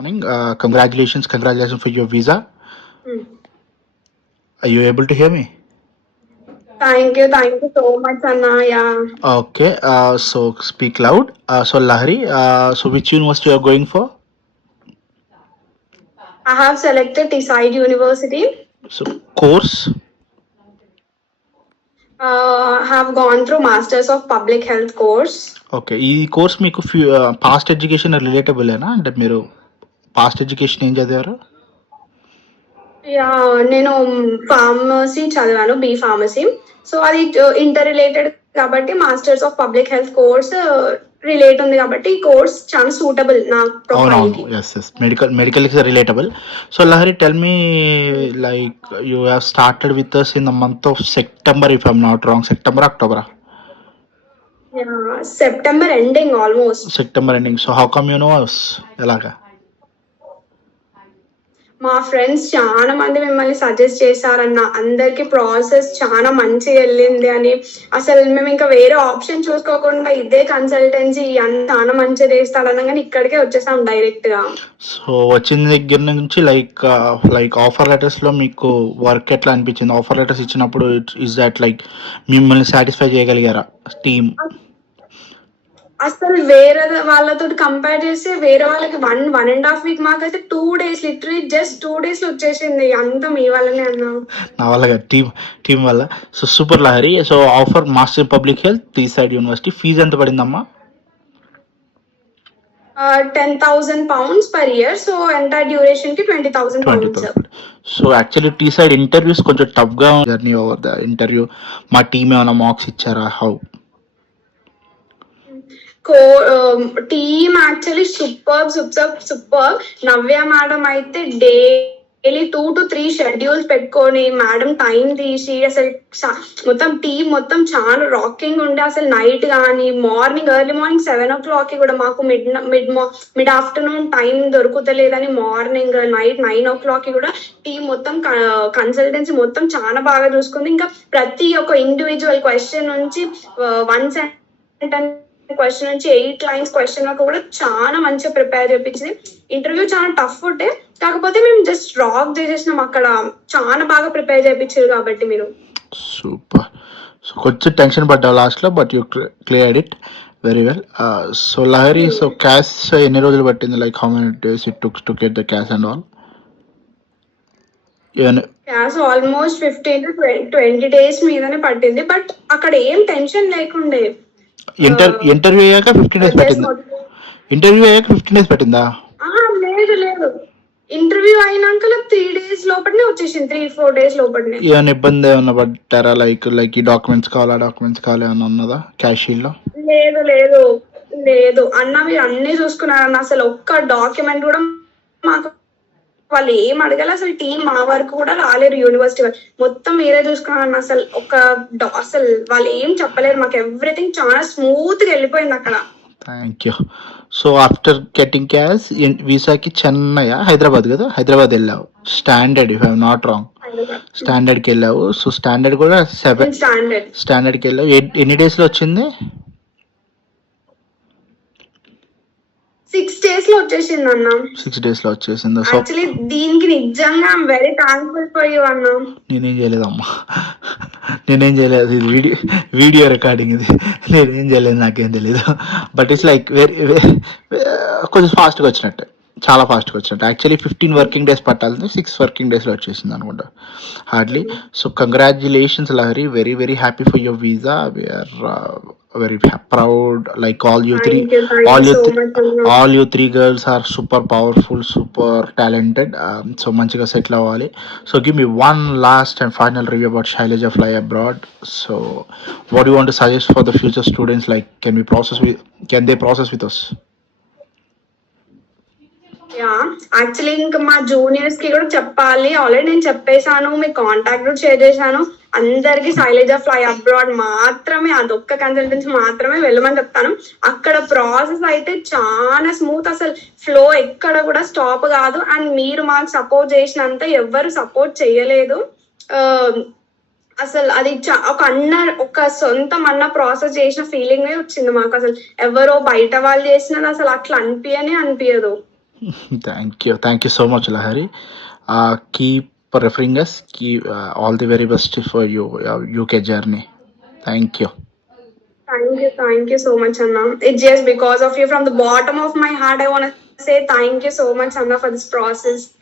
Morning. Congratulations for your visa. Hmm. Are you able to hear me? Thank you so much, Anna. Yeah, Okay. So speak loud. So Lahari. So which university you are going for? I have selected Decide University. So course. Have gone through Masters of Public Health course. Okay. ఈ course మీకు past education రిలేటబులేనా? అంటే మీరు past education ఏం చదివారు? Yeah నేను pharmacy చదివాను, B pharmacy. So అది inter related కాబట్టి masters of public health course relate ఉంది కాబట్టి ఈ కోర్స్ చాలా సూటబుల్ నా ప్రొఫైల్ కి. అవునవును. Yes. Medical is relatable. So Lahari, tell me, like you have started with us in the month of September, if I'm not wrong. September, అక్టోబరా? September ending almost. September ending. So how come you know us? ఎలాగా? మా friends చాలా మంది మిమ్మల్ని suggest చేశారన్న, అందరికి process చాలా మంచిగా వెళ్ళింది అని. అసలు మేము ఇంకా వేరే ఆప్షన్ చూసుకోకుండా ఇదే కన్సల్టెన్సీ చాలా మంచిగా చేస్తాడన్నా కానీ ఇక్కడికే వచ్చేసాం డైరెక్ట్ గా. సో వచ్చిన దగ్గర నుంచి లైక్ ఆఫర్ లెటర్స్ లో మీకు వర్క్ ఎట్లా అనిపించింది? ఆఫర్ లెటర్స్ ఇచ్చినప్పుడు ఇస్ దట్ లైక్ మిమ్మల్ని సాటిస్ఫై చేయగలిగారా టీమ్? అసలు వేరే వాళ్ళతో కంపేర్ చేస్తే వేరే వాళ్ళకి 1.5 వీక్, మాకైతే 2 days, లిటరలీ జస్ట్ 2 days లో వచ్చేసింది. అంతా మీ వల్లనే అన్నా. నా వల్ల టీం వల్ల. So super Lahari. So offer master public health, Teesside university. Fees ఎంత పడిందమ్మా? 10,000 pounds per year. So entire duration కి 20,000 pounds. సో యాక్చువల్లీ Teesside ఇంటర్వ్యూస్ కొంచెం టఫ్ గా జర్నీ ఓవర్ ద ఇంటర్వ్యూ. మా టీమ్ ఏమైనా మార్క్స్ ఇచ్చారా? How? Team actually super. Navya madam అయితే డైలీ 2 to 3 షెడ్యూల్స్ పెట్టుకొని మేడం టైం తీసి అసలు మొత్తం టీం మొత్తం చాలా రాకింగ్ ఉండే. అసలు నైట్ కానీ ఎర్లీ మార్నింగ్ 7 o'clock కి కూడా మాకు మిడ్ ఆఫ్టర్నూన్ టైం దొరుకుతలేదని మార్నింగ్ నైట్ 9 o'clock కి కూడా టీం మొత్తం కన్సల్టెన్సీ మొత్తం చాలా బాగా చూసుకుంది. ఇంకా ప్రతి ఒక్క ఇండివిజువల్ క్వశ్చన్ నుంచి 1 sentence క్వశ్చన్ నుంచి 8 lines క్వశ్చన్ వరకు కూడా చాలా మంచిగా ప్రిపేర్ చేయించింది. ఇంటర్వ్యూ చాలా టఫ్ ఉంటే, కాకపోతే మేము జస్ట్ రాక్ చేసేసినాం అక్కడ. చాలా బాగా ప్రిపేర్ చేయించారు కాబట్టి మీరు. సూపర్. సో కొంచెం టెన్షన్ పడ్డా లాస్ట్ లో, but you cleared it very well. So Lahari, so cash ఎన్ని రోజులు పట్టింది? Like how many days it tooks to get the cash and all? Cash almost 15 to 20 days మీదనే పట్టింది. బట్ అక్కడ ఏం టెన్షన్ లేకుండే. ఇంటర్వ్యూ అయ్యాక 15 days పట్టిందా? ఇంటర్వ్యూ అయ్యాక 15 days పట్టిందా? లేదు, ఇంటర్వ్యూ అయినాక 3 days లోపలనే వచ్చేసింది. 3-4 days లోపలనే. ఏమైనా ఇబ్బంది ఏమన్నా పట్టారా? లైక్ ఈ డాక్యుమెంట్స్ కావాలి, ఆ డాక్యుమెంట్స్ కావాలి ఏమన్నా ఉన్నదా క్యాషీల్ లో? లేదు అన్న, మీరు అన్ని చూసుకున్నారన్న. అసలు ఒక్క డాక్యుమెంట్ కూడా మాకు వాళ్ళు ఏం అడగాలి, అసలు టీం మా వరకు కూడా రాలేరు. యూనివర్సిటీ వాళ్ళు మొత్తం మీరే చూసుకున్నారన్న. అసలు వాళ్ళు ఏం చెప్పలేరు మాకు. ఎవ్రీథింగ్ చాలా స్మూత్ గా వెళ్ళిపోయింది అక్కడ. Thank you. So after getting cash, వీసాకి చెన్నై, హైదరాబాద్ కదా? హైదరాబాద్ వెళ్ళావు. Standard, if I'm not wrong, స్టాండర్డ్కి వెళ్ళావు. సో స్టాండర్డ్ కూడా స్టాండర్డ్కి వెళ్ళావు. ఎన్ని డేస్లో వచ్చింది? 6 days లో వచ్చేసింది అన్న. 6 days లో వచ్చేసింది. సో యాక్చువల్లీ దీనికి నిజంగా I'm very thankful for you అన్న. నేనేం చేయలేదమ్మా, నేనేం చేయలేదు. ఇది వీడియో రికార్డింగ్, ఇది నేనేం చేయలేదు, నాకేం తెలీదు. బట్ ఇట్స్ లైక్ కొంచెం ఫాస్ట్గా వచ్చినట్టే, చాలా ఫాస్ట్గా వచ్చినట్టు. యాక్చువల్లీ 15 working days పట్టాల్సింది, 6 working daysలో వచ్చేసింది అనుకుంటా, hardly. So congratulations Lahari, very very happy for your visa. We are very proud. Like all you three girls are super powerful, super talented. So manchiga settle avvali. So give me one last and final review about Shailaja Fly Abroad. So what do you want to suggest for the future students? Like can they process with us? Actually ఇంకా మా juniors కి కూడా చెప్పాలి. Already నేను చెప్పేశాను, మీ contact కూడా share చేశాను. అందరికి శైలజ ఫ్లై అబ్రాడ్ మాత్రమే, అదొక్క కన్సల్టెన్సీ మాత్రమే వెళ్ళమని చెప్తాను. అక్కడ ప్రాసెస్ అయితే చాలా స్మూత్, అసలు ఫ్లో ఎక్కడ కూడా స్టాప్ కాదు. అండ్ మీరు మాకు సపోర్ట్ చేసినంత ఎవ్వరు సపోర్ట్ చేయలేదు. అసలు అది ఒక సొంతం అన్న ప్రాసెస్ చేసిన ఫీలింగ్ వచ్చింది మాకు. అసలు ఎవరో బయట వాళ్ళు చేసినది అసలు అట్లా అనిపించదు. Thank you so much, Lahari. Keep referring us. Keep all the very best for you UK journey. Thank you. Thank you so much, Anna. It's just because of you, from the bottom of my heart, I want to say thank you so much, Anna, for this process.